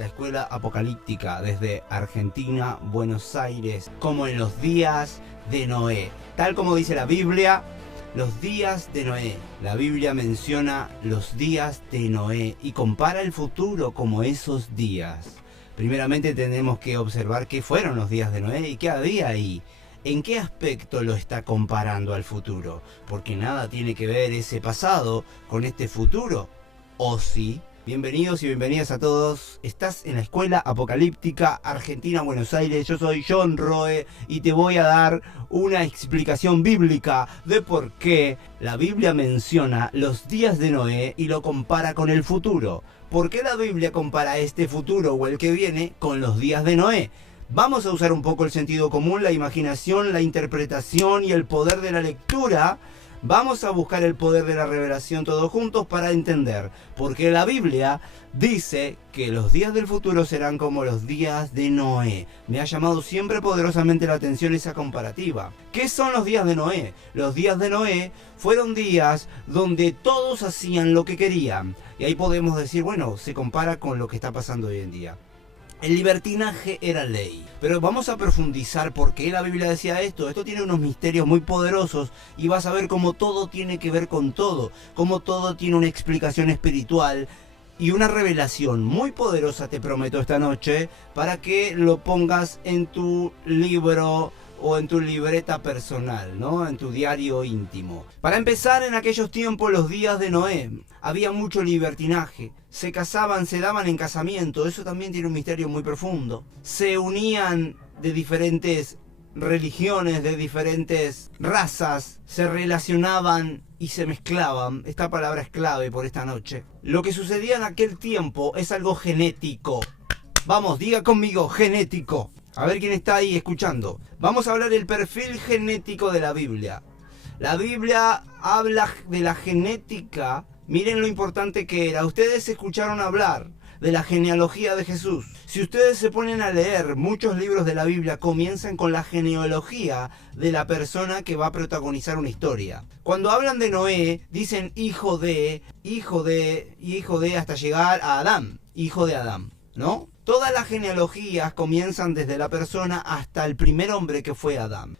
la escuela apocalíptica desde Argentina, Buenos Aires, como en los días de Noé. Tal como dice la Biblia, los días de Noé. La Biblia menciona los días de Noé y compara el futuro como esos días. Primeramente tenemos que observar qué fueron los días de Noé y qué había ahí. ¿En qué aspecto lo está comparando al futuro? Porque nada tiene que ver ese pasado con este futuro. ¿O sí? Bienvenidos y bienvenidas a todos. Estás en la Escuela Apocalíptica Argentina, Buenos Aires. Yo soy John Roe y te voy a dar una explicación bíblica de por qué la Biblia menciona los días de Noé y lo compara con el futuro. ¿Por qué la Biblia compara este futuro o el que viene con los días de Noé? Vamos a usar un poco el sentido común, la imaginación, la interpretación y el poder de la lectura. Vamos a buscar el poder de la revelación todos juntos para entender por qué la Biblia dice que los días del futuro serán como los días de Noé. Me ha llamado siempre poderosamente la atención esa comparativa. ¿Qué son los días de Noé? Los días de Noé fueron días donde todos hacían lo que querían. Y ahí podemos decir, bueno, se compara con lo que está pasando hoy en día. El libertinaje era ley. Pero vamos a profundizar por qué la Biblia decía esto. Esto tiene unos misterios muy poderosos y vas a ver cómo todo tiene que ver con todo. Cómo todo tiene una explicación espiritual y una revelación muy poderosa, te prometo esta noche, para que lo pongas en tu libro o en tu libreta personal, ¿no? En tu diario íntimo. Para empezar, en aquellos tiempos, los días de Noé, había mucho libertinaje. Se casaban, se daban en casamiento. Eso también tiene un misterio muy profundo. Se unían de diferentes religiones, de diferentes razas. Se relacionaban y se mezclaban. Esta palabra es clave por esta noche. Lo que sucedía en aquel tiempo es algo genético. Vamos, diga conmigo, genético. A ver quién está ahí escuchando. Vamos a hablar del perfil genético de la Biblia. La Biblia habla de la genética. Miren lo importante que era. Ustedes escucharon hablar de la genealogía de Jesús. Si ustedes se ponen a leer, muchos libros de la Biblia comienzan con la genealogía de la persona que va a protagonizar una historia. Cuando hablan de Noé, dicen hijo de hasta llegar a Adán. Hijo de Adán, ¿no? Todas las genealogías comienzan desde la persona hasta el primer hombre que fue Adán.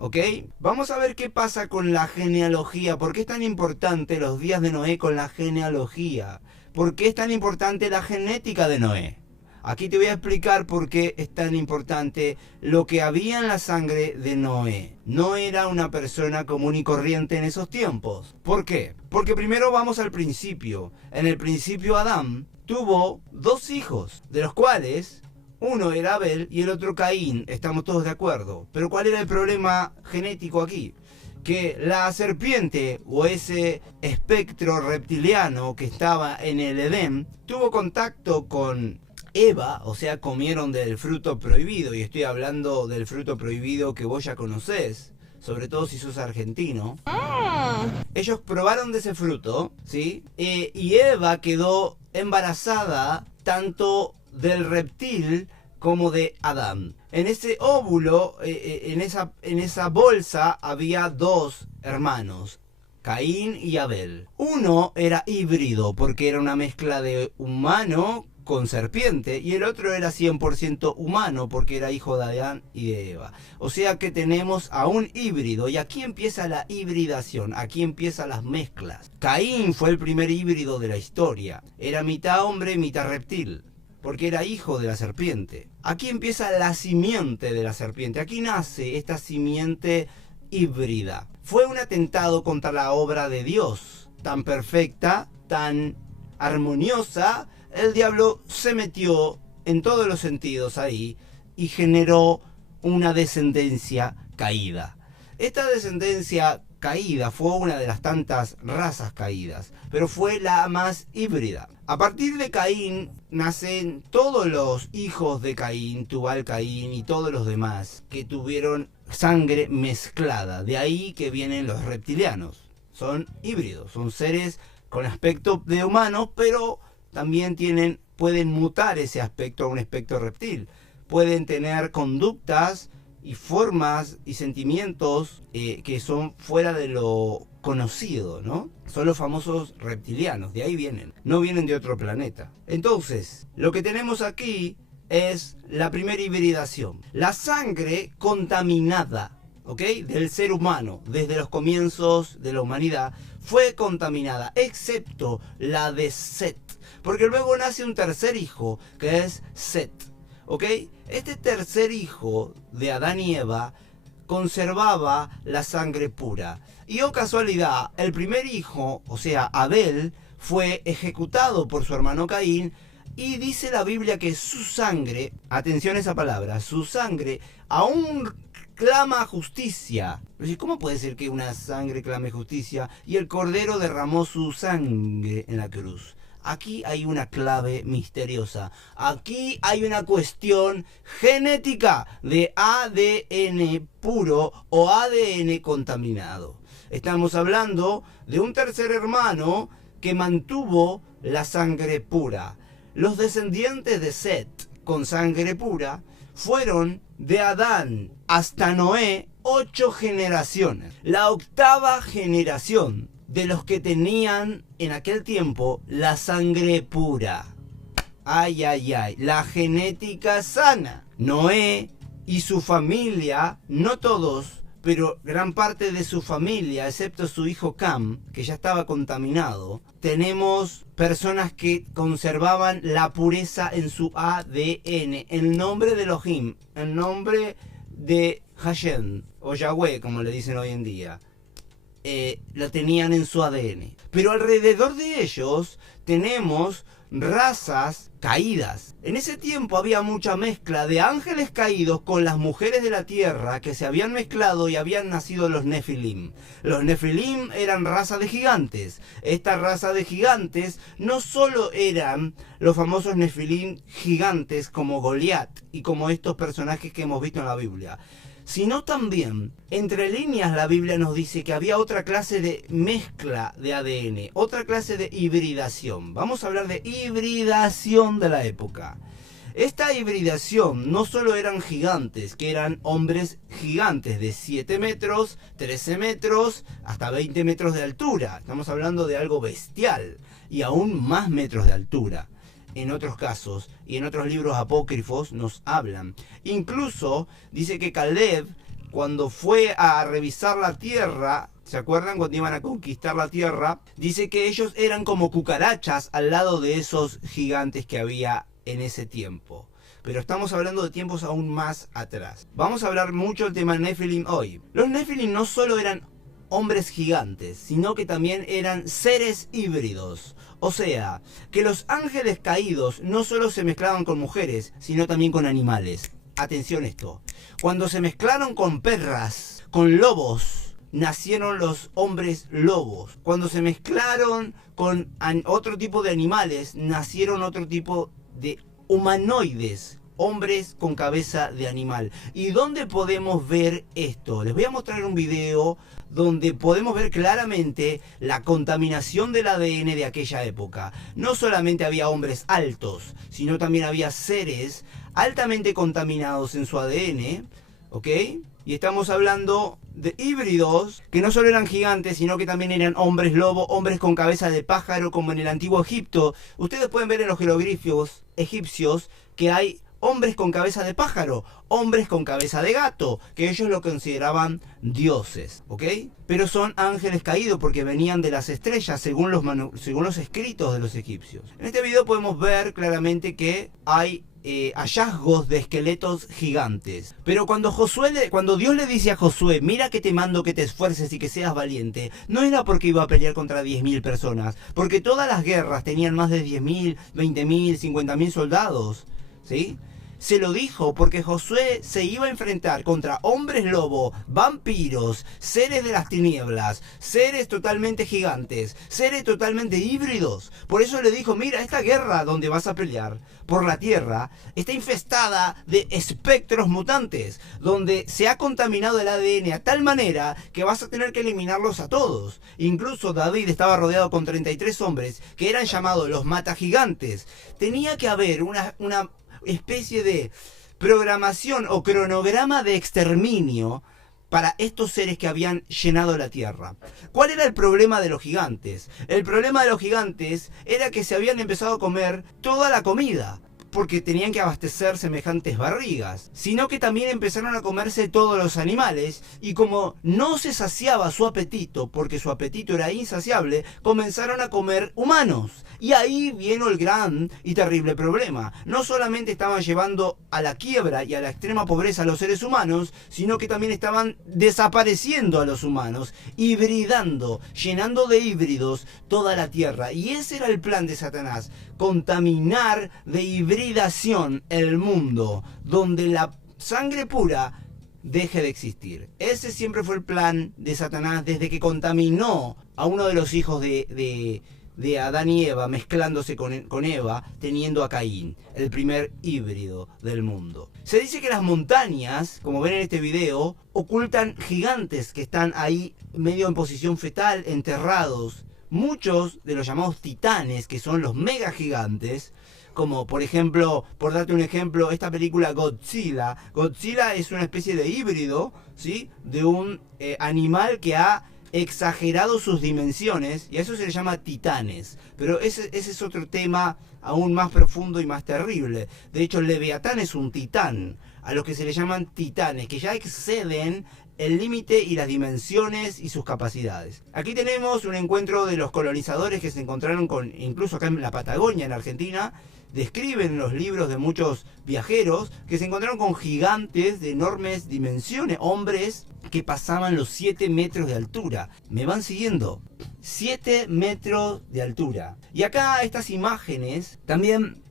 ¿Ok? Vamos a ver qué pasa con la genealogía. ¿Por qué es tan importante los días de Noé con la genealogía? ¿Por qué es tan importante la genética de Noé? Aquí te voy a explicar por qué es tan importante lo que había en la sangre de Noé. No era una persona común y corriente en esos tiempos. ¿Por qué? Porque primero vamos al principio. En el principio Adán tuvo dos hijos, de los cuales uno era Abel y el otro Caín. Estamos todos de acuerdo. Pero ¿cuál era el problema genético aquí? Que la serpiente o ese espectro reptiliano que estaba en el Edén tuvo contacto con Eva, o sea, comieron del fruto prohibido. Y estoy hablando del fruto prohibido que vos ya conocés, sobre todo si sos argentino. Ellos probaron de ese fruto, ¿sí? Y Eva quedó embarazada tanto del reptil como de Adán. En ese óvulo, en esa bolsa, había dos hermanos, Caín y Abel. Uno era híbrido porque era una mezcla de humano con serpiente, y el otro era 100% humano porque era hijo de Adán y de Eva. O sea que tenemos a un híbrido, y aquí empieza la hibridación, aquí empiezan las mezclas. Caín fue el primer híbrido de la historia, era mitad hombre, mitad reptil, porque era hijo de la serpiente. Aquí empieza la simiente de la serpiente, aquí nace esta simiente híbrida. Fue un atentado contra la obra de Dios, tan perfecta, tan armoniosa. El diablo se metió en todos los sentidos ahí y generó una descendencia caída. Esta descendencia caída fue una de las tantas razas caídas, pero fue la más híbrida. A partir de Caín nacen todos los hijos de Caín, Tubal Caín y todos los demás que tuvieron sangre mezclada. De ahí que vienen los reptilianos. Son híbridos, son seres con aspecto de humanos, pero también pueden mutar ese aspecto a un aspecto reptil. Pueden tener conductas y formas y sentimientos que son fuera de lo desconocido, ¿no? Son los famosos reptilianos, de ahí vienen, no vienen de otro planeta. Entonces, lo que tenemos aquí es la primera hibridación. La sangre contaminada, ¿ok? Del ser humano, desde los comienzos de la humanidad, fue contaminada, excepto la de Set. Porque luego nace un tercer hijo, que es Set, ¿ok? Este tercer hijo de Adán y Eva conservaba la sangre pura. Y oh casualidad, el primer hijo, o sea, Abel, fue ejecutado por su hermano Caín. Y dice la Biblia que su sangre, atención a esa palabra, su sangre aún clama justicia. ¿Cómo puede ser que una sangre clame justicia? Y el Cordero derramó su sangre en la cruz. Aquí hay una clave misteriosa. Aquí hay una cuestión genética de ADN puro o ADN contaminado. Estamos hablando de un tercer hermano que mantuvo la sangre pura. Los descendientes de Set con sangre pura fueron de Adán hasta Noé 8 generaciones. La octava generación de los que tenían en aquel tiempo la sangre pura. Ay, ay, ay, la genética sana. Noé y su familia, no todos, pero gran parte de su familia, excepto su hijo Cam, que ya estaba contaminado, tenemos personas que conservaban la pureza en su ADN, el nombre de Elohim, el nombre de Hashem, o Yahweh, como le dicen hoy en día. Lo tenían en su ADN. Pero alrededor de ellos tenemos razas caídas. En ese tiempo había mucha mezcla de ángeles caídos con las mujeres de la tierra que se habían mezclado y habían nacido los Nefilim. Los Nefilim eran raza de gigantes. Esta raza de gigantes no solo eran los famosos Nefilim gigantes como Goliat y como estos personajes que hemos visto en la Biblia, sino también, entre líneas, la Biblia nos dice que había otra clase de mezcla de ADN, otra clase de hibridación. Vamos a hablar de hibridación de la época. Esta hibridación no solo eran gigantes, que eran hombres gigantes de 7 metros, 13 metros, hasta 20 metros de altura. Estamos hablando de algo bestial y aún más metros de altura. En otros casos y en otros libros apócrifos nos hablan. Incluso dice que Caleb, cuando fue a revisar la tierra, ¿se acuerdan cuando iban a conquistar la tierra? Dice que ellos eran como cucarachas al lado de esos gigantes que había en ese tiempo. Pero estamos hablando de tiempos aún más atrás. Vamos a hablar mucho del tema Nefilim hoy. Los Nefilim no solo eran hombres gigantes, sino que también eran seres híbridos. O sea, que los ángeles caídos no solo se mezclaban con mujeres, sino también con animales. Atención esto. Cuando se mezclaron con perras, con lobos, nacieron los hombres lobos. Cuando se mezclaron con otro tipo de animales, nacieron otro tipo de humanoides. Hombres con cabeza de animal. ¿Y dónde podemos ver esto? Les voy a mostrar un video donde podemos ver claramente la contaminación del ADN de aquella época. No solamente había hombres altos, sino también había seres altamente contaminados en su ADN, ¿ok? Y estamos hablando de híbridos que no solo eran gigantes, sino que también eran hombres lobo, hombres con cabeza de pájaro, como en el antiguo Egipto. Ustedes pueden ver en los jeroglíficos egipcios que hay hombres con cabeza de pájaro, hombres con cabeza de gato, que ellos lo consideraban dioses, ¿ok? Pero son ángeles caídos porque venían de las estrellas, según los escritos de los egipcios. En este video podemos ver claramente que hay hallazgos de esqueletos gigantes. Pero cuando Dios le dice a Josué, mira que te mando que te esfuerces y que seas valiente, no era porque iba a pelear contra 10.000 personas, porque todas las guerras tenían más de 10.000, 20.000, 50.000 soldados, ¿sí? Se lo dijo porque Josué se iba a enfrentar contra hombres lobo, vampiros, seres de las tinieblas, seres totalmente gigantes, seres totalmente híbridos. Por eso le dijo, mira, esta guerra donde vas a pelear por la tierra está infestada de espectros mutantes, donde se ha contaminado el ADN a tal manera que vas a tener que eliminarlos a todos. Incluso David estaba rodeado con 33 hombres que eran llamados los matagigantes. Tenía que haber una especie de programación o cronograma de exterminio para estos seres que habían llenado la tierra. ¿Cuál era el problema de los gigantes? El problema de los gigantes era que se habían empezado a comer toda la comida, porque tenían que abastecer semejantes barrigas, sino que también empezaron a comerse todos los animales, y como no se saciaba su apetito, porque su apetito era insaciable, comenzaron a comer humanos. Y ahí vino el gran y terrible problema. No solamente estaban llevando a la quiebra y a la extrema pobreza a los seres humanos, sino que también estaban desapareciendo a los humanos, hibridando, llenando de híbridos toda la tierra. Y ese era el plan de Satanás: contaminar de hibridación el mundo, donde la sangre pura deje de existir. Ese siempre fue el plan de Satanás desde que contaminó a uno de los hijos de Adán y Eva, mezclándose con Eva, teniendo a Caín, el primer híbrido del mundo. Se dice que las montañas, como ven en este video, ocultan gigantes que están ahí medio en posición fetal, enterrados. Muchos de los llamados titanes, que son los mega gigantes, como por ejemplo, por darte un ejemplo, esta película Godzilla. Godzilla es una especie de híbrido, ¿sí?, de un animal que ha exagerado sus dimensiones, y a eso se le llama titanes. Pero ese es otro tema aún más profundo y más terrible. De hecho, Leviatán es un titán, a los que se le llaman titanes, que ya exceden el límite y las dimensiones y sus capacidades. Aquí tenemos un encuentro de los colonizadores que se encontraron con, incluso acá en la Patagonia, en Argentina, describen en los libros de muchos viajeros que se encontraron con gigantes de enormes dimensiones, hombres que pasaban los 7 metros de altura. ¿Me van siguiendo? 7 metros de altura. Y acá estas imágenes también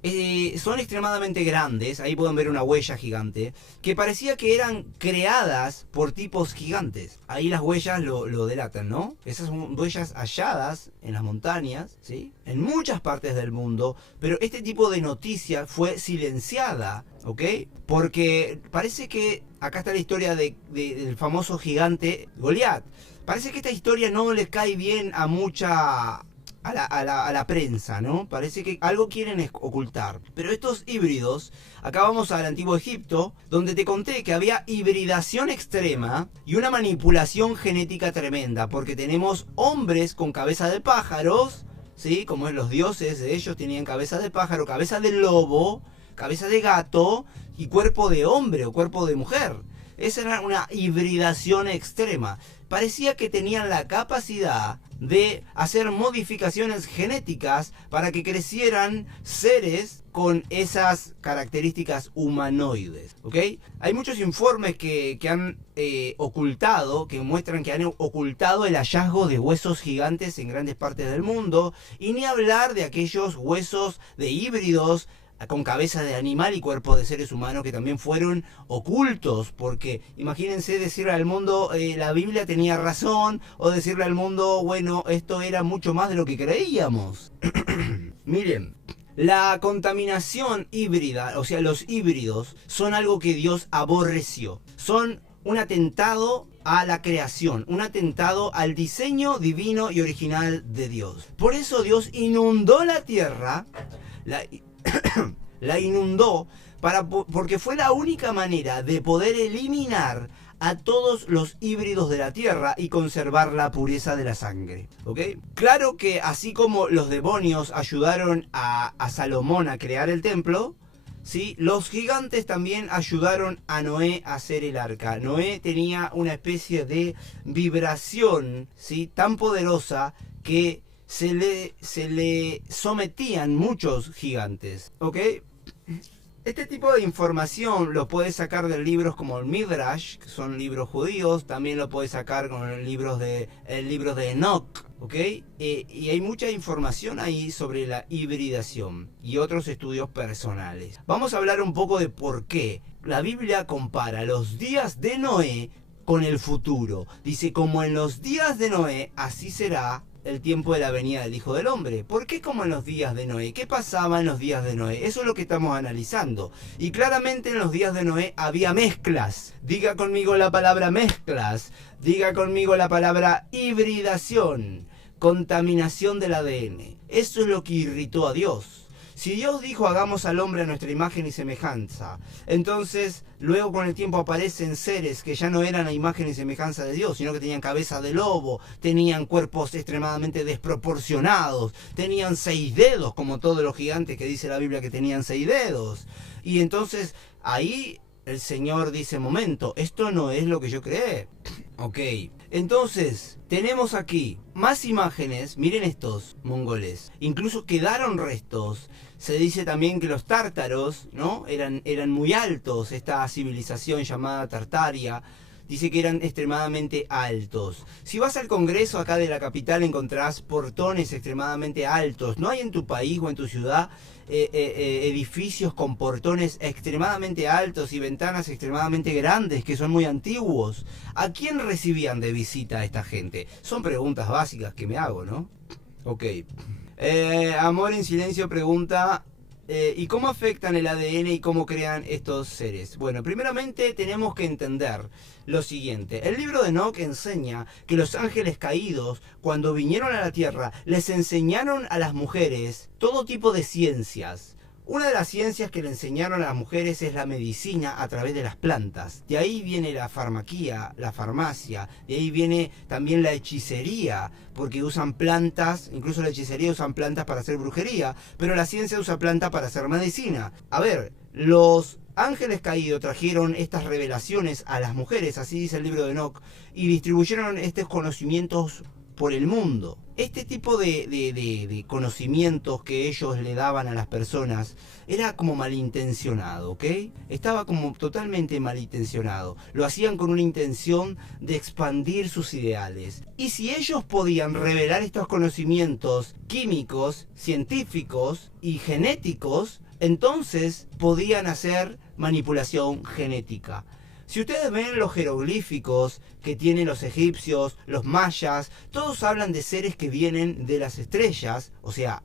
son extremadamente grandes. Ahí pueden ver una huella gigante que parecía que eran creadas por tipos gigantes. Ahí las huellas lo delatan, ¿no? Esas son huellas halladas en las montañas, ¿sí?, en muchas partes del mundo. Pero este tipo de noticia fue silenciada, ¿ok? Porque parece que acá está la historia del famoso gigante Goliat. Parece que esta historia no le cae bien a mucha... A la prensa, ¿no? Parece que algo quieren ocultar. Pero estos híbridos, acá vamos al antiguo Egipto, donde te conté que había hibridación extrema y una manipulación genética tremenda, porque tenemos hombres con cabeza de pájaros, ¿sí?, como es los dioses de ellos, tenían cabeza de pájaro, cabeza de lobo, cabeza de gato y cuerpo de hombre o cuerpo de mujer. Esa era una hibridación extrema. Parecía que tenían la capacidad de hacer modificaciones genéticas para que crecieran seres con esas características humanoides, ¿ok? Hay muchos informes que han ocultado, que muestran que han ocultado el hallazgo de huesos gigantes en grandes partes del mundo, y ni hablar de aquellos huesos de híbridos con cabeza de animal y cuerpo de seres humanos que también fueron ocultos, porque imagínense decirle al mundo la Biblia tenía razón, o decirle al mundo, bueno, esto era mucho más de lo que creíamos. Miren, la contaminación híbrida, o sea, los híbridos, son algo que Dios aborreció. Son un atentado a la creación, un atentado al diseño divino y original de Dios. Por eso Dios inundó la tierra, la inundó porque fue la única manera de poder eliminar a todos los híbridos de la tierra y conservar la pureza de la sangre, ¿ok? Claro que así como los demonios ayudaron a Salomón a crear el templo, ¿sí?, los gigantes también ayudaron a Noé a hacer el arca. Noé tenía una especie de vibración, ¿sí?, tan poderosa que se le sometían muchos gigantes, ¿ok? Este tipo de información lo puedes sacar de libros como el Midrash, que son libros judíos. También lo puedes sacar con el libro de Enoch, ¿ok? Y hay mucha información ahí sobre la hibridación y otros estudios personales. Vamos a hablar un poco de por qué la Biblia compara los días de Noé con el futuro. Dice, como en los días de Noé, así será el tiempo de la venida del Hijo del Hombre. ¿Por qué como en los días de Noé? ¿Qué pasaba en los días de Noé? Eso es lo que estamos analizando. Y claramente en los días de Noé había mezclas. Diga conmigo la palabra mezclas. Diga conmigo la palabra hibridación. Contaminación del ADN. Eso es lo que irritó a Dios. Si Dios dijo hagamos al hombre a nuestra imagen y semejanza, entonces luego con el tiempo aparecen seres que ya no eran a imagen y semejanza de Dios, sino que tenían cabeza de lobo, tenían cuerpos extremadamente desproporcionados, tenían 6 dedos, como todos los gigantes que dice la Biblia que tenían 6 dedos. Y entonces ahí el Señor dice, momento, esto no es lo que yo creé. Ok, entonces tenemos aquí más imágenes, miren estos mongoles, incluso quedaron restos. Se dice también que los tártaros, ¿no? eran muy altos, esta civilización llamada Tartaria, dice que eran extremadamente altos. Si vas al Congreso acá de la capital encontrás portones extremadamente altos. ¿No hay en tu país o en tu ciudad edificios con portones extremadamente altos y ventanas extremadamente grandes que son muy antiguos? ¿A quién recibían de visita a esta gente? Son preguntas básicas que me hago, ¿no? Ok. Amor en Silencio pregunta... ¿y cómo afectan el ADN y cómo crean estos seres? Bueno, primeramente tenemos que entender lo siguiente. El libro de Enoc enseña que los ángeles caídos, cuando vinieron a la tierra, les enseñaron a las mujeres todo tipo de ciencias. Una de las ciencias que le enseñaron a las mujeres es la medicina a través de las plantas. De ahí viene la farmaquía, la farmacia. De ahí viene también la hechicería, porque usan plantas, incluso la hechicería usan plantas para hacer brujería, pero la ciencia usa plantas para hacer medicina. A ver, los ángeles caídos trajeron estas revelaciones a las mujeres, así dice el libro de Enoc, y distribuyeron estos conocimientos por el mundo. Este tipo de conocimientos que ellos le daban a las personas era como malintencionado, ¿ok? Estaba como totalmente malintencionado. Lo hacían con una intención de expandir sus ideales. Y si ellos podían revelar estos conocimientos químicos, científicos y genéticos, entonces podían hacer manipulación genética. Si ustedes ven los jeroglíficos que tienen los egipcios, los mayas, todos hablan de seres que vienen de las estrellas, o sea,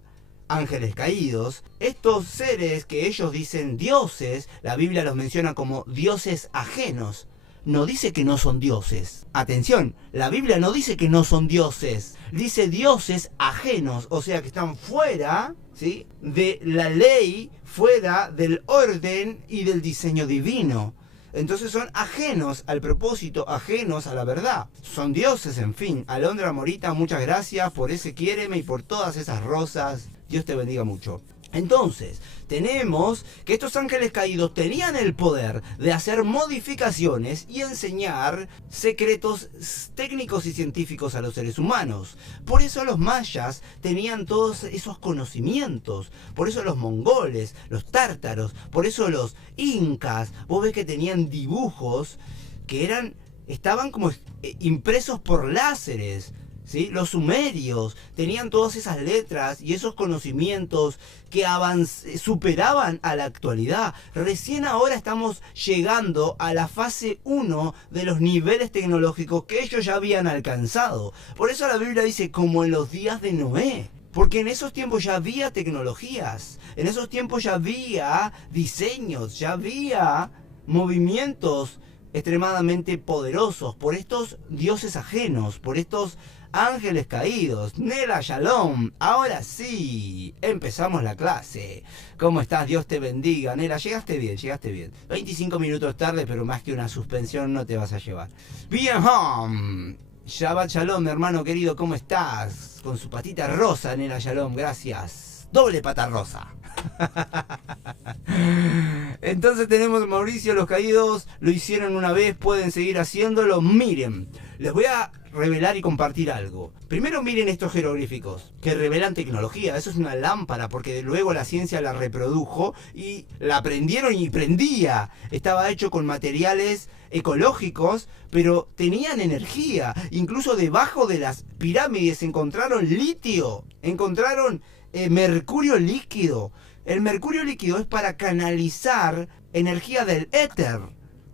ángeles caídos. Estos seres que ellos dicen dioses, la Biblia los menciona como dioses ajenos. No dice que no son dioses. Atención, la Biblia no dice que no son dioses. Dice dioses ajenos, o sea que están fuera, ¿sí?, de la ley, fuera del orden y del diseño divino. Entonces son ajenos al propósito, ajenos a la verdad. Son dioses, en fin. Alondra Morita, muchas gracias por ese quiéreme y por todas esas rosas. Dios te bendiga mucho. Entonces, tenemos que estos ángeles caídos tenían el poder de hacer modificaciones y enseñar secretos técnicos y científicos a los seres humanos. Por eso los mayas tenían todos esos conocimientos. Por eso los mongoles, los tártaros, por eso los incas. Vos ves que tenían dibujos que estaban como impresos por láseres. ¿Sí? Los sumerios tenían todas esas letras y esos conocimientos que superaban a la actualidad. Recién ahora estamos llegando a la fase 1 de los niveles tecnológicos que ellos ya habían alcanzado. Por eso la Biblia dice como en los días de Noé. Porque en esos tiempos ya había tecnologías, en esos tiempos ya había diseños, ya había movimientos extremadamente poderosos por estos dioses ajenos, por estos ángeles caídos. Nela Shalom, ahora sí, empezamos la clase. ¿Cómo estás? Dios te bendiga. Nela, llegaste bien, llegaste bien. 25 minutos tarde, pero más que una suspensión no te vas a llevar. Bien, home. Shabbat Shalom, hermano querido, ¿cómo estás? Con su patita rosa, Nela Shalom, gracias. Doble pata rosa. Entonces tenemos Mauricio, los caídos lo hicieron una vez, pueden seguir haciéndolo. Miren, les voy a revelar y compartir algo. Primero miren estos jeroglíficos que revelan tecnología. Eso es una lámpara porque luego la ciencia la reprodujo y la aprendieron y prendía. Estaba hecho con materiales ecológicos, pero tenían energía. Incluso debajo de las pirámides encontraron litio, encontraron mercurio líquido. El mercurio líquido es para canalizar energía del éter.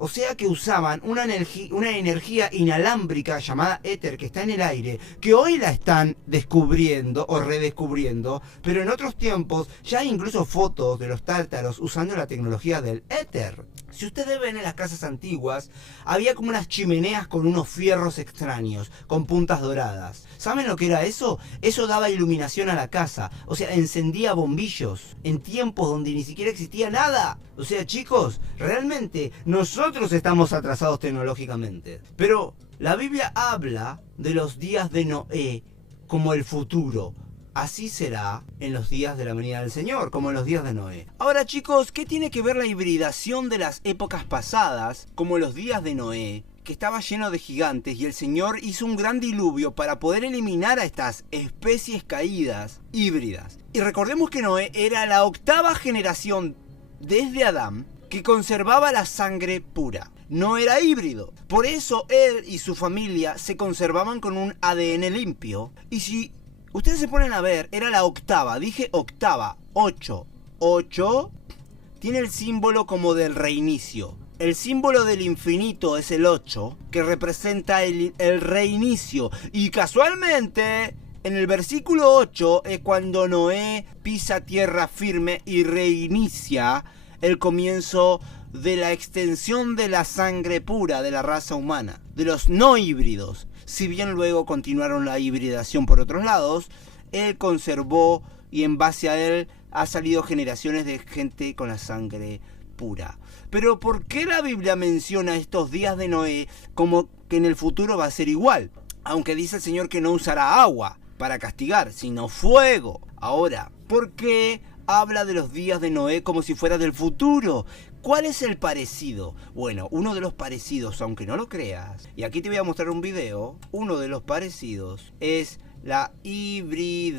O sea que usaban una energía inalámbrica llamada éter que está en el aire, que hoy la están descubriendo o redescubriendo, pero en otros tiempos ya hay incluso fotos de los tártaros usando la tecnología del éter. Si ustedes ven en las casas antiguas, había como unas chimeneas con unos fierros extraños, con puntas doradas. ¿Saben lo que era eso? Eso daba iluminación a la casa. O sea, encendía bombillos en tiempos donde ni siquiera existía nada. O sea, chicos, realmente nosotros estamos atrasados tecnológicamente. Pero la Biblia habla de los días de Noé como el futuro. Así será en los días de la venida del Señor, como en los días de Noé. Ahora, chicos, ¿qué tiene que ver la hibridación de las épocas pasadas, como en los días de Noé, que estaba lleno de gigantes y el Señor hizo un gran diluvio para poder eliminar a estas especies caídas híbridas? Y recordemos que Noé era la octava generación desde Adán que conservaba la sangre pura. No era híbrido. Por eso él y su familia se conservaban con un ADN limpio. Y si ustedes se ponen a ver, era la octava. Dije octava. 8. 8 tiene el símbolo como del reinicio. El símbolo del infinito es el 8, que representa el reinicio. Y casualmente, en el versículo 8 es cuando Noé pisa tierra firme y reinicia el comienzo de la extensión de la sangre pura de la raza humana, de los no híbridos. Si bien luego continuaron la hibridación por otros lados, él conservó y en base a él ha salido generaciones de gente con la sangre pura. Pero ¿por qué la Biblia menciona estos días de Noé como que en el futuro va a ser igual? Aunque dice el Señor que no usará agua para castigar, sino fuego. Ahora, ¿por qué habla de los días de Noé como si fuera del futuro? ¿Cuál es el parecido? Bueno, uno de los parecidos, aunque no lo creas, y aquí te voy a mostrar un video, uno de los parecidos es la hibridación.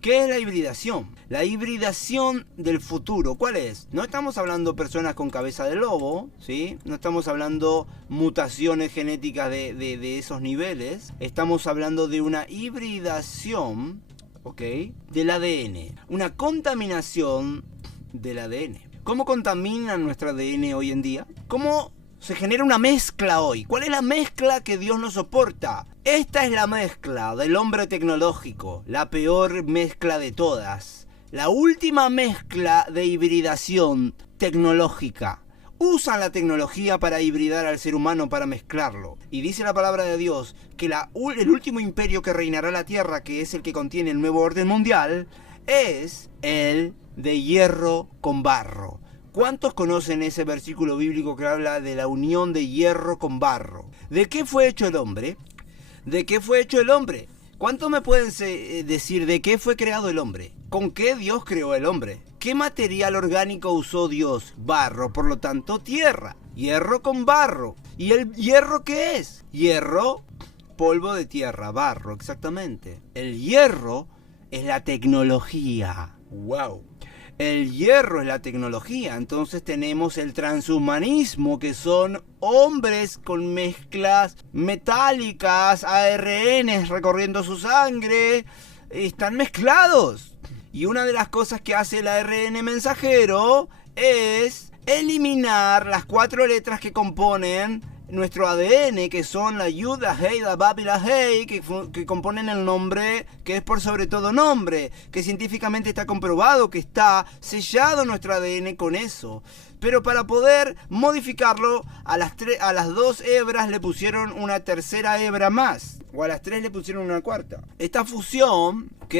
¿Qué es la hibridación? La hibridación del futuro, ¿cuál es? No estamos hablando personas con cabeza de lobo, ¿sí? No estamos hablando mutaciones genéticas de esos niveles. Estamos hablando de una hibridación, ¿ok?, del ADN. Una contaminación del ADN. ¿Cómo contaminan nuestro ADN hoy en día? ¿Cómo se genera una mezcla hoy? ¿Cuál es la mezcla que Dios no soporta? Esta es la mezcla del hombre tecnológico, la peor mezcla de todas. La última mezcla de hibridación tecnológica. Usan la tecnología para hibridar al ser humano, para mezclarlo. Y dice la palabra de Dios que el último imperio que reinará la tierra, que es el que contiene el nuevo orden mundial, es el de hierro con barro. ¿Cuántos conocen ese versículo bíblico que habla de la unión de hierro con barro? ¿De qué fue hecho el hombre? ¿De qué fue hecho el hombre? ¿Cuántos me pueden decir de qué fue creado el hombre? ¿Con qué Dios creó el hombre? ¿Qué material orgánico usó Dios? Barro, por lo tanto tierra. Hierro con barro. ¿Y el hierro qué es? Hierro, polvo de tierra, barro, exactamente. El hierro es la tecnología. ¡Wow! El hierro es la tecnología. Entonces tenemos el transhumanismo, que son hombres con mezclas metálicas, ARN recorriendo su sangre. Están mezclados. Y una de las cosas que hace el ARN mensajero es eliminar las 4 letras que componen nuestro ADN, que son la Yud, la Hei, la Bab y la Hei, que componen el nombre, que es por sobre todo nombre, que científicamente está comprobado que está sellado nuestro ADN con eso. Pero para poder modificarlo, a las 2 hebras le pusieron una tercera hebra más, o a las 3 le pusieron una cuarta. Esta fusión, ¿ok?,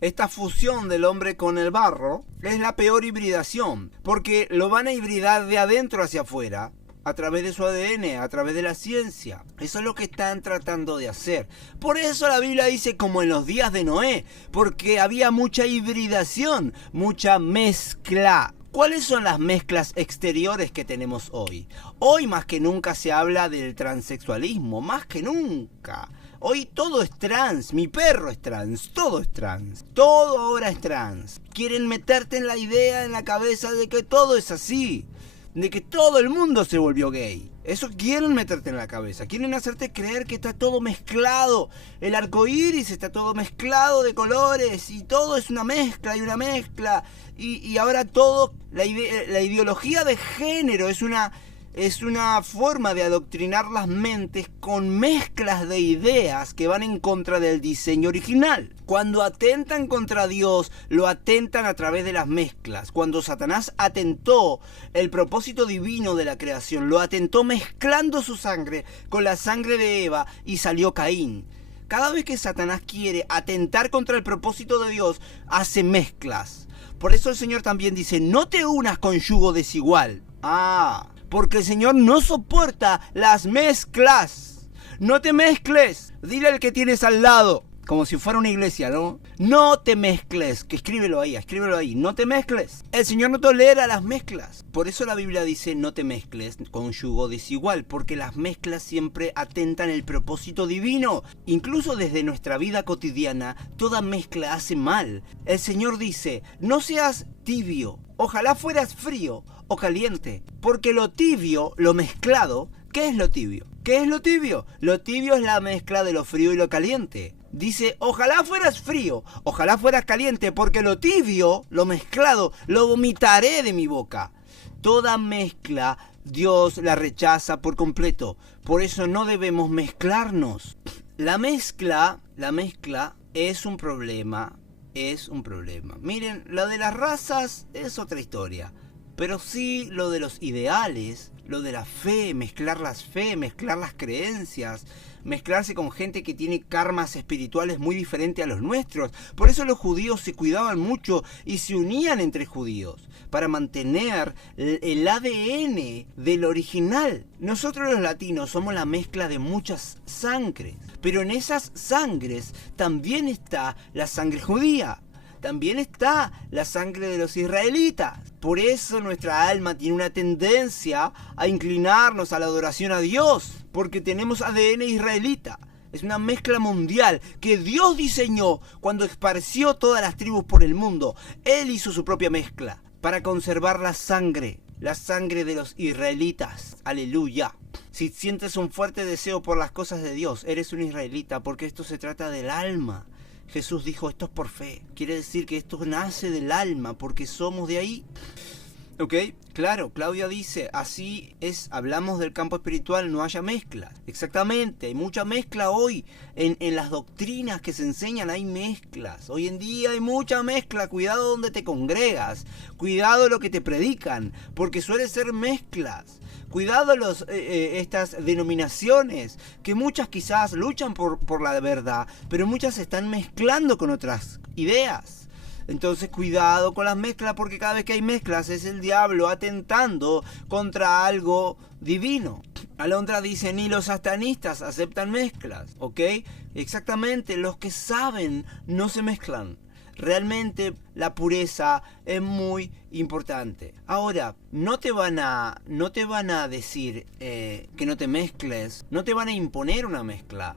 esta fusión del hombre con el barro es la peor hibridación, porque lo van a hibridar de adentro hacia afuera, a través de su ADN, a través de la ciencia. Eso es lo que están tratando de hacer. Por eso la Biblia dice como en los días de Noé, porque había mucha hibridación, mucha mezcla. ¿Cuáles son las mezclas exteriores que tenemos hoy? Hoy más que nunca se habla del transexualismo, más que nunca. Hoy todo es trans, mi perro es trans, todo es trans, todo ahora es trans. Quieren meterte en la idea, en la cabeza de que todo es así, de que todo el mundo se volvió gay. Eso quieren meterte en la cabeza, quieren hacerte creer que está todo mezclado. El arco iris está todo mezclado de colores y todo es una mezcla y una mezcla. Y ahora todo, la ideología de género es una es una forma de adoctrinar las mentes con mezclas de ideas que van en contra del diseño original. Cuando atentan contra Dios, lo atentan a través de las mezclas. Cuando Satanás atentó el propósito divino de la creación, lo atentó mezclando su sangre con la sangre de Eva y salió Caín. Cada vez que Satanás quiere atentar contra el propósito de Dios, hace mezclas. Por eso el Señor también dice, no te unas con yugo desigual. Porque el Señor no soporta las mezclas. No te mezcles. Dile al que tienes al lado, como si fuera una iglesia, ¿no? No te mezcles. Que escríbelo ahí. No te mezcles. El Señor no tolera las mezclas. Por eso la Biblia dice, no te mezcles con yugo desigual. Porque las mezclas siempre atentan el propósito divino. Incluso desde nuestra vida cotidiana, toda mezcla hace mal. El Señor dice, no seas tibio. Ojalá fueras frío o caliente. Porque lo tibio, lo mezclado, ¿qué es lo tibio? ¿Qué es lo tibio? Lo tibio es la mezcla de lo frío y lo caliente. Dice, ojalá fueras frío, ojalá fueras caliente, porque lo tibio, lo mezclado, lo vomitaré de mi boca. Toda mezcla, Dios la rechaza por completo. Por eso no debemos mezclarnos. La mezcla es un problema. Miren, lo de las razas es otra historia. Pero sí lo de los ideales, lo de la fe, mezclar las creencias, mezclarse con gente que tiene karmas espirituales muy diferentes a los nuestros. Por eso los judíos se cuidaban mucho y se unían entre judíos para mantener el ADN del original. Nosotros los latinos somos la mezcla de muchas sangres, pero en esas sangres también está la sangre judía. También está la sangre de los israelitas. Por eso nuestra alma tiene una tendencia a inclinarnos a la adoración a Dios, porque tenemos ADN israelita. Es una mezcla mundial que Dios diseñó cuando esparció todas las tribus por el mundo. Él hizo su propia mezcla para conservar la sangre de los israelitas. Aleluya. Si sientes un fuerte deseo por las cosas de Dios, eres un israelita, porque esto se trata del alma. Jesús dijo, esto es por fe. Quiere decir que esto nace del alma, porque somos de ahí. ¿Ok? Claro, Claudia dice, así es, hablamos del campo espiritual, no haya mezcla. Exactamente, hay mucha mezcla hoy. En las doctrinas que se enseñan hay mezclas. Hoy en día hay mucha mezcla. Cuidado donde te congregas. Cuidado lo que te predican, porque suele ser mezclas. Cuidado estas denominaciones, que muchas quizás luchan por la verdad, pero muchas se están mezclando con otras ideas. Entonces cuidado con las mezclas, porque cada vez que hay mezclas es el diablo atentando contra algo divino. Alondra dice, ni los satanistas aceptan mezclas, ¿ok? Exactamente, los que saben no se mezclan. Realmente la pureza es muy importante. Ahora, no te van a decir que no te mezcles, no te van a imponer una mezcla.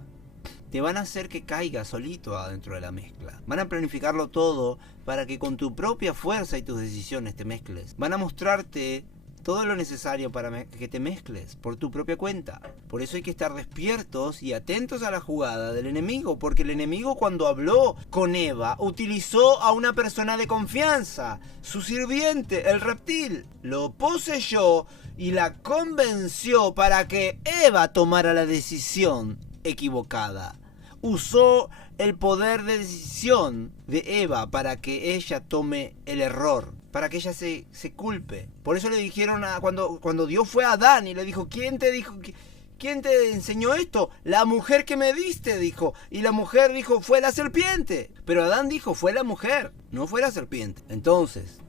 Te van a hacer que caigas solito adentro de la mezcla. Van a planificarlo todo para que con tu propia fuerza y tus decisiones te mezcles. Van a mostrarte todo lo necesario para que te mezcles por tu propia cuenta. Por eso hay que estar despiertos y atentos a la jugada del enemigo, porque el enemigo, cuando habló con Eva, utilizó a una persona de confianza, su sirviente, el reptil. Lo poseyó y la convenció para que Eva tomara la decisión equivocada. Usó el poder de decisión de Eva para que ella tome el error, para que ella se culpe. Por eso le dijeron cuando Dios fue a Adán y le dijo, ¿quién te enseñó esto? La mujer que me diste, dijo. Y la mujer dijo, fue la serpiente. Pero Adán dijo, fue la mujer, no fue la serpiente. Entonces,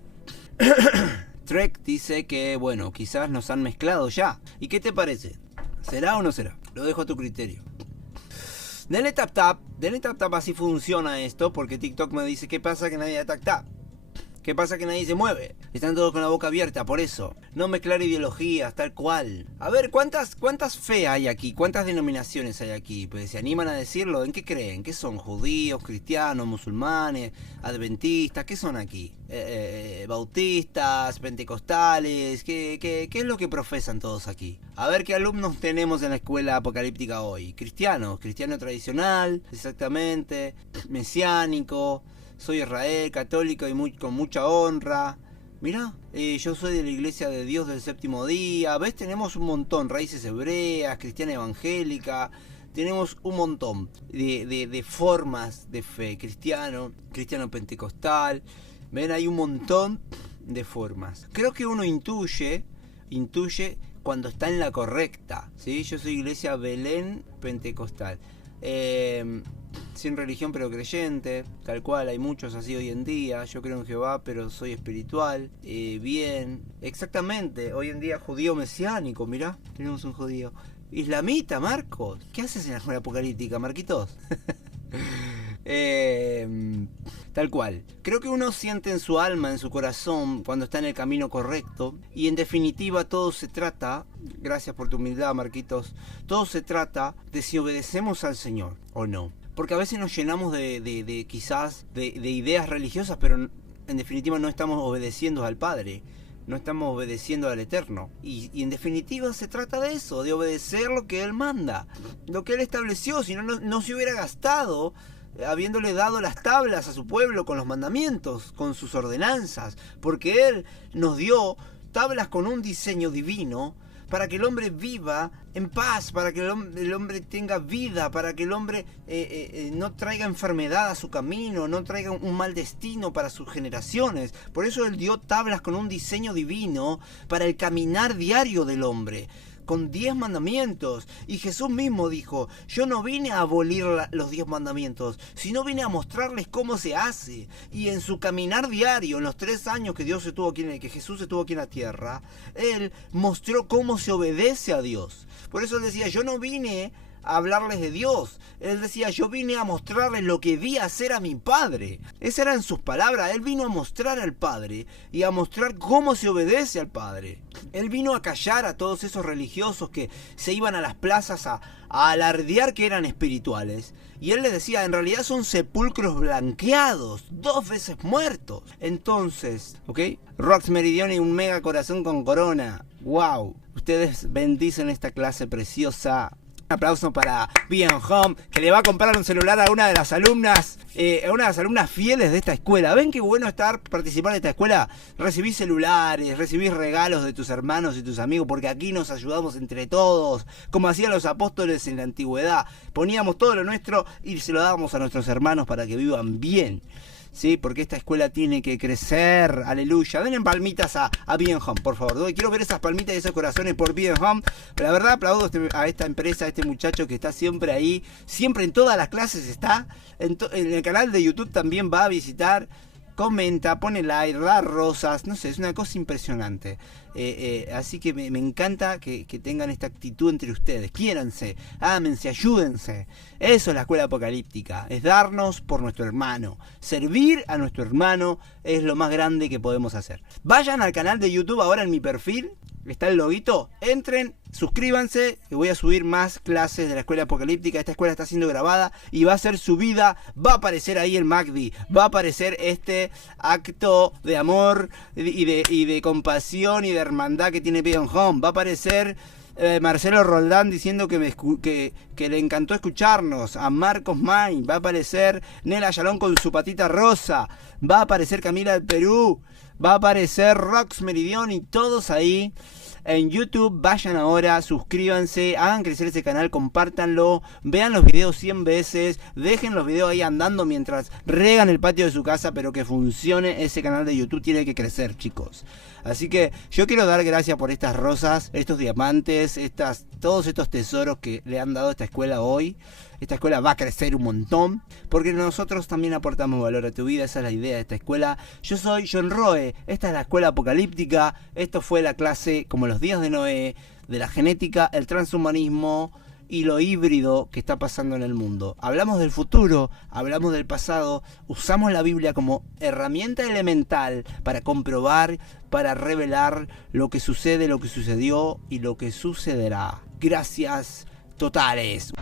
Trek dice que, bueno, quizás nos han mezclado ya. ¿Y qué te parece? ¿Será o no será? Lo dejo a tu criterio. Denle tap tap, así funciona esto, porque TikTok me dice, ¿qué pasa que nadie da tap tap? ¿Qué pasa que nadie se mueve? Están todos con la boca abierta, por eso. No mezclar ideologías, tal cual. A ver, ¿cuántas fe hay aquí? ¿Cuántas denominaciones hay aquí? Pues se animan a decirlo. ¿En qué creen? ¿Qué son? ¿Judíos, cristianos, musulmanes, adventistas? ¿Qué son aquí? ¿Bautistas, pentecostales? ¿Qué es lo que profesan todos aquí? A ver qué alumnos tenemos en la escuela apocalíptica hoy. Cristiano tradicional, exactamente. Mesiánico. Soy Israel, católico y con mucha honra. Mirá, yo soy de la Iglesia de Dios del Séptimo Día. ¿Ves? Tenemos un montón. Raíces hebreas, cristiana evangélica. Tenemos un montón de formas de fe. Cristiano pentecostal. Ven, hay un montón de formas. Creo que uno intuye cuando está en la correcta, ¿sí? Yo soy Iglesia Belén Pentecostal. Sin religión pero creyente, tal cual, hay muchos así hoy en día. Yo creo en Jehová pero soy espiritual. Bien, exactamente, hoy en día judío mesiánico, mirá, tenemos un judío. Islamita, Marcos, ¿qué haces en la escuela apocalíptica, Marquitos? Tal cual. Creo que uno siente en su alma, en su corazón, cuando está en el camino correcto. Y en definitiva todo se trata, gracias por tu humildad, Marquitos, todo se trata de si obedecemos al Señor o no. Porque a veces nos llenamos quizás de ideas religiosas, pero en definitiva no estamos obedeciendo al Padre. No estamos obedeciendo al Eterno. Y en definitiva se trata de eso, de obedecer lo que Él manda, lo que Él estableció. Si no se hubiera gastado habiéndole dado las tablas a su pueblo con los mandamientos, con sus ordenanzas, porque Él nos dio tablas con un diseño divino para que el hombre viva en paz, para que el hombre tenga vida, para que el hombre no traiga enfermedad a su camino, no traiga un mal destino para sus generaciones. Por eso Él dio tablas con un diseño divino para el caminar diario del hombre, con 10 mandamientos. Y Jesús mismo dijo: yo no vine a abolir los 10 mandamientos, sino vine a mostrarles cómo se hace. Y en su caminar diario, en los 3 años que que Jesús estuvo aquí en la tierra, Él mostró cómo se obedece a Dios. Por eso Él decía: yo no vine a hablarles de Dios. Él decía: yo vine a mostrarles lo que vi hacer a mi Padre. Esas eran sus palabras. Él vino a mostrar al Padre y a mostrar cómo se obedece al Padre. Él vino a callar a todos esos religiosos que se iban a las plazas a alardear que eran espirituales. Y Él les decía: en realidad son sepulcros blanqueados, 2 veces muertos. Entonces, ¿ok? Rox Meridión y un mega corazón con corona. ¡Wow! Ustedes bendicen esta clase preciosa. Un aplauso para Bien Home, que le va a comprar un celular a una de las alumnas fieles de esta escuela. ¿Ven qué bueno participar de esta escuela? Recibís celulares, recibís regalos de tus hermanos y tus amigos, porque aquí nos ayudamos entre todos, como hacían los apóstoles en la antigüedad. Poníamos todo lo nuestro y se lo dábamos a nuestros hermanos para que vivan bien. Sí, porque esta escuela tiene que crecer. Aleluya. Den en palmitas a Bien Home, por favor. Quiero ver esas palmitas y esos corazones por Bien Home. Pero la verdad, aplaudo a esta empresa, a este muchacho que está siempre ahí. Siempre en todas las clases está. En el canal de YouTube también va a visitar. Comenta, pone like, da rosas. No sé, es una cosa impresionante. Así que me encanta que tengan esta actitud entre ustedes. Quiéranse, ámense, ayúdense. Eso es la escuela apocalíptica. Es darnos por nuestro hermano. Servir a nuestro hermano es lo más grande que podemos hacer. Vayan al canal de YouTube ahora en mi perfil. Está el loguito. Entren, suscríbanse, que voy a subir más clases de la escuela apocalíptica. Esta escuela está siendo grabada y va a ser subida. Va a aparecer ahí el Magdi. Va a aparecer este acto de amor y de compasión y de hermandad que tiene Bien Home. Va a aparecer Marcelo Roldán diciendo que le encantó escucharnos. A Marcos May. Va a aparecer Nela Ayalón con su patita rosa. Va a aparecer Camila del Perú. Va a aparecer Rox Meridión y todos ahí en YouTube. Vayan ahora, suscríbanse, hagan crecer ese canal, compártanlo, vean los videos 100 veces, dejen los videos ahí andando mientras regan el patio de su casa, pero que funcione ese canal de YouTube. Tiene que crecer, chicos. Así que yo quiero dar gracias por estas rosas, estos diamantes, todos estos tesoros que le han dado a esta escuela hoy. Esta escuela va a crecer un montón, porque nosotros también aportamos valor a tu vida. Esa es la idea de esta escuela. Yo soy John Roe, esta es la escuela apocalíptica. Esto fue la clase como los días de Noé, de la genética, el transhumanismo y lo híbrido que está pasando en el mundo. Hablamos del futuro, hablamos del pasado, usamos la Biblia como herramienta elemental para comprobar, para revelar lo que sucede, lo que sucedió y lo que sucederá. Gracias totales.